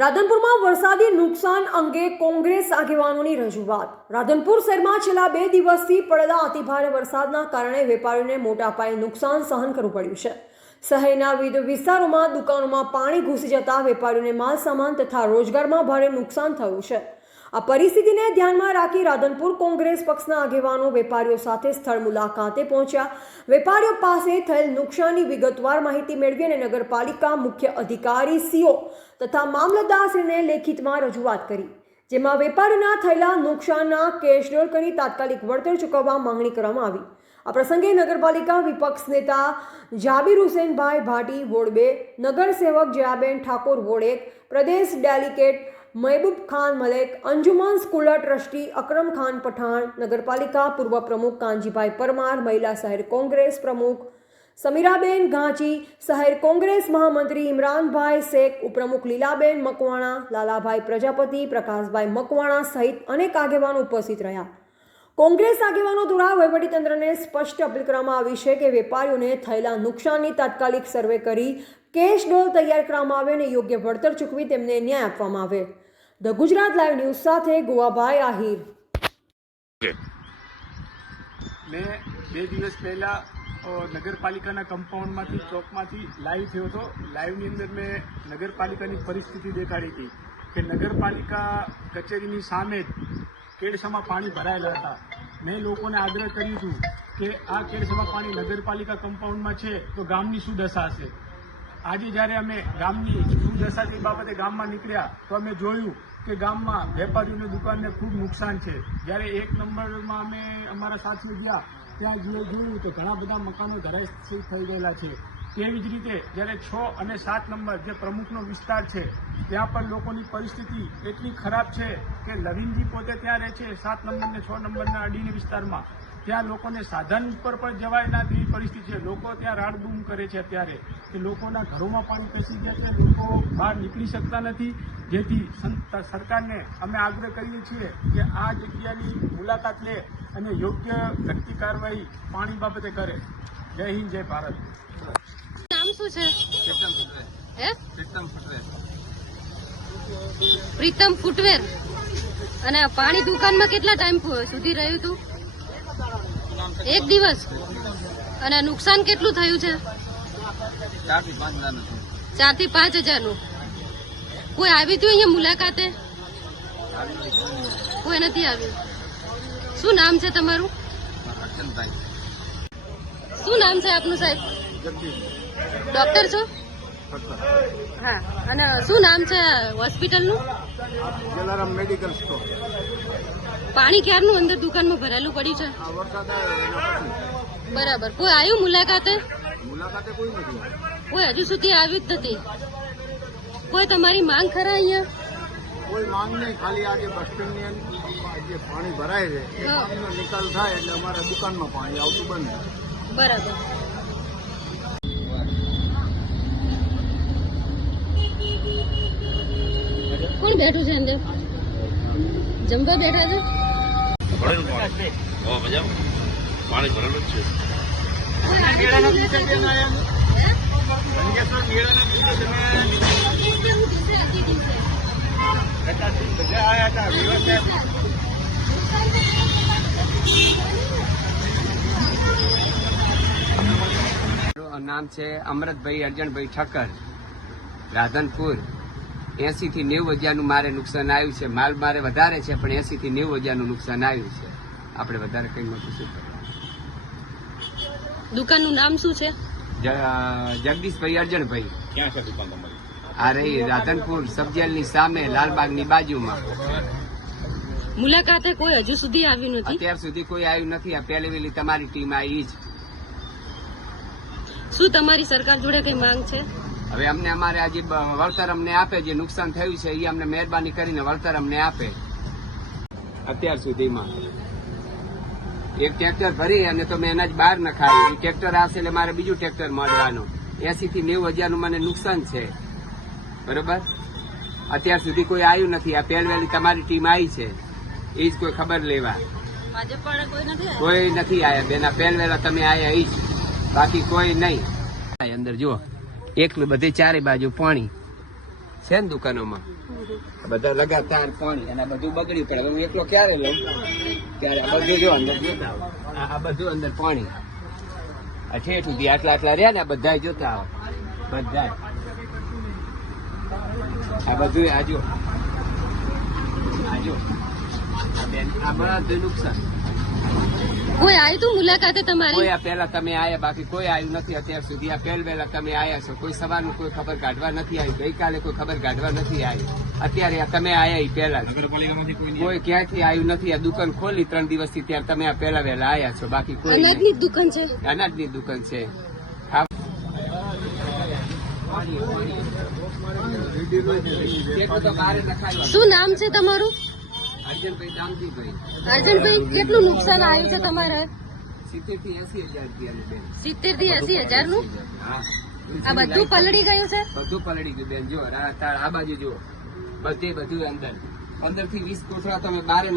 રાધનપુરમાં વરસાદી નુકસાન અંગે કોંગ્રેસ આગેવાનોની રજૂઆત। રાધનપુર શહેરમાં છેલ્લા 2 દિવસથી પડેલા અતિભારે વરસાદના કારણે વેપારીઓને મોટા પાયે નુકસાન સહન કરવું પડ્યું છે। શહેરના વિવિધ વિસ્તારોમાં દુકાનોમાં પાણી ઘૂસી જતા વેપારીઓને માલ સામાન તથા રોજગારમાં ભારે નુકસાન થયું છે। આ પરિસ્થિતિને ધ્યાનમાં રાખી રાધનપુર કોંગ્રેસ પક્ષના આગેવાનો વેપારીઓ સાથે સ્થળ મુલાકાતે પહોંચ્યા। વેપારીઓ પાસે થયેલ નુકસાનની વિગતવાર માહિતી મેળવી અને નગરપાલિકા મુખ્ય અધિકારી સીઓ તથા મામલતદારશ્રીને લેખિતમાં રજૂઆત કરી, જેમાં વેપારીઓના થયેલા નુકસાનના કેશડોલ કરી તાત્કાલિક વળતર ચૂકવવા માંગણી કરવામાં આવી। આ પ્રસંગે નગરપાલિકા વિપક્ષ નેતા જાબીર હુસેનભાઈ ભાટી વોર્ડ 2, નગરસેવક જયાબેન ઠાકોર વોર્ડ 1, પ્રદેશ ડેલિગેટ મહેબૂબ ખાન મલેક, અંજુમન સ્કૂલર ટ્રસ્ટી અકરમ ખાન પઠાણ, નગરપાલિકા પૂર્વ પ્રમુખ કાનજીભાઈ પરમાર, મહિલા શહેર કોંગ્રેસ પ્રમુખ સમીરાબેન ઘાંચી, શહેર કોંગ્રેસ મહામંત્રી ઇમરાનભાઈ શેખ, ઉપપ્રમુખ લીલાબેન મકવાણા, લાલાભાઈ પ્રજાપતિ, પ્રકાશભાઈ મકવાણા સહિત અનેક આગેવાનો ઉપસ્થિત રહ્યા। કોંગ્રેસ આગેવાનો દ્વારા વહીવટીતંત્રને સ્પષ્ટ અપીલ કરવામાં આવી છે કે વેપારીઓને થયેલા નુકસાનની તાત્કાલિક સર્વે કરી કેશ ડોલ તૈયાર કરવામાં આવે અને યોગ્ય વળતર ચૂકવી તેમને ન્યાય આપવામાં આવે। ધ ગુજરાત લાઈવ ન્યૂઝ સાથે ગોવાભાઈ આહિર। મેં 2 દિવસ પહેલા નગરપાલિકાના કમ્પાઉન્ડમાંથી ચોકમાંથી લાઈવ થયો હતો। લાઈવની અંદર મેં નગરપાલિકાની પરિસ્થિતિ દેખાડી હતી કે નગરપાલિકા કચેરીની સામે જ કેડસામાં પાણી ભરાયેલા હતા। મેં લોકોને આગ્રહ કર્યું હતું કે આ કેડસામાં પાણી નગરપાલિકા કમ્પાઉન્ડમાં છે તો ગામની શું દશા હશે। આજે જ્યારે અમે ગામની શું દશા તે બાબતે ગામમાં નીકળ્યા તો અમે જોયું કે ગામમાં વેપારીઓની દુકાનને ખૂબ નુકસાન છે। જ્યારે 1 નંબરમાં અમે અમારા સાથે ગયા ત્યાં જોયું તો ઘણા બધા મકાનો ધરાશાયી થઈ ગયેલા છે। તેવી જ રીતે જ્યારે 6 અને 7 નંબર જે પ્રમુખનો વિસ્તાર છે ત્યાં પણ લોકોની પરિસ્થિતિ એટલી ખરાબ છે કે લવિંગજી પોતે ત્યાં રહે છે 7 નંબર ને 6 નંબરના અડીને વિસ્તારમાં, ત્યાં લોકોને સાધન ઉપર પણ જવાય ના તેવી પરિસ્થિતિ છે। લોકો ત્યાં રાડબૂમ કરે છે અત્યારે કે લોકોના ઘરોમાં પાણી પેસી ગયા છે, લોકો બહાર નીકળી શકતા નથી। જેથી સરકારને અમે આગ્રહ કરીએ છીએ કે આ જગ્યાની મુલાકાત લે અને યોગ્ય ઘટતી કાર્યવાહી પાણી બાબતે કરે। જય હિન્દ, જય ભારત। નામ શું છે? પ્રીતમ ફૂટવેર। અને પાણી દુકાનમાં કેટલા ટાઈમ સુધી રહ્યું હતું? 1 દિવસ। અને નુકસાન કેટલું થયું છે? 4 થી 5 હજારનું। કોઈ આવી હતું અહીંયા મુલાકાતે? કોઈ નથી આવ્યું। શું નામ છે તમારું? શું નામ છે આપનું સાહેબ? ડોક્ટર છો? હા। અને શું નામ છે હોસ્પિટલનું? Jalaram medical store. પાણી ક્યારનું અંદર દુકાનમાં ભરેલું પડ્યું છે? બરાબર। કોઈ આવ્યું મુલાકાતે? મુલાકાતે કોઈ નથી, કોઈ હજુ સુધી આવ્યું જ નથી। કોઈ તમારી માંગ ખરા અહીંયા? કોઈ માંગ નહીં, ખાલી આજે બસ સ્ટેન્ડની અંદર જે પાણી ભરાય છે એ પાણીનો નિકાલ થાય એટલે અમારા દુકાનમાં પાણી આવતું બંધ થાય। બરાબર। કોણ બેઠું છે અંદર? જમવા બેઠા છે? પાણી ભરેલું જ છે। નામ છે અમરતભાઈ અરજણભાઈ ઠક્કર, રાધનપુર। 80 થી 90 હજારનું મારે નુકસાન આવ્યું છે। માલ મારે વધારે છે પણ 80 થી 90 હજારનું નુકસાન આવ્યું છે। આપણે વધારે કઈ નતું શું કરવાનું। દુકાનનું નામ શું છે? જગદીશભાઈ અરજણભાઈ। ક્યાં છે દુકાન તમારી? આ રહી રાધનપુર સબજેલની સામે, લાલબાગની બાજુમાં। મુલાકાતે કોઈ હજુ સુધી આવ્યું નથી? અત્યાર સુધી કોઈ આવ્યું નથી। આ પહેલી વહેલી તમારી ટીમ આવી જ। શું તમારી સરકાર જોડે કઈ માંગ છે? હવે અમને અમારે આજે વળતર અમને આપે, જે નુકસાન થયું છે એ અમને મહેરબાની કરીને વળતર અમને આપે। અત્યાર સુધીમાં એક ટ્રેક્ટર ભરી અને તો મેં એના જ બહાર નખાયું। એ ટ્રેક્ટર આવશે એટલે મારે બીજું ટ્રેક્ટર મળવાનું। 80 થી 90 હજારનું મને નુકસાન છે, બરોબર। અત્યાર સુધી કોઈ આવ્યું નથી। આ પહેલવેલી તમારી ટીમ આવી છે એ જ કોઈ ખબર લેવા। કોઈ નથી આવ્યા બેન। આ પહેલવેલા તમે આવ્યા એ જ, બાકી કોઈ નહીં। અંદર જુઓ એકલું બધી ચારે બાજુ પાણી છે ને દુકાનોમાં આ બધા લગાતાર પાણી અને આ બધું બગડ્યું પડે. હવે હું એકલો ક્યારે લઉં? ત્યારે આ બધું જો અંદર જોતા આવો. આ બધું અંદર પાણી આ ઠેઠ સુધી આટલા રહ્યા ને આ બધા જોતા આવો. બધા આ બધું આજો આ બધું નુકસાન. કોઈ આવ્યું તું મુલાકાતે તમારી? કોઈ આ પહેલા તમે આયા, બાકી કોઈ આવ્યું નથી અત્યાર સુધી. આ પહેલા તમે આયા છો. કોઈ સવારનું કોઈ ખબર કાઢવા નથી આવ્યું. ગઈકાલે કોઈ ખબર કાઢવા નથી આવ્યું. અત્યારે આ તમે આયા એ પહેલા કોઈ ક્યાંથી આવ્યું નથી. આ દુકાન ખોલી 3 દિવસથી, ત્યારે તમે આ પહેલા વહેલા આયા છો. બાકી કોઈ નહીં. અનાજની જ દુકાન છે? અનાજની દુકાન છે. શું નામ છે તમારું? અર્જનભાઈ દામજીભાઈ. અર્જનભાઈ, કેટલું નુકસાન આવ્યું છે તમારે? 70 થી 80 હજાર બેન. 70 થી 80,000 નું? હા, આ બધું પલળી ગયું છે? બધું પલળી ગયું બેન. જો આ બાજુ જુઓ, બધું અંદર થી 20 કોઠરા તમે બારે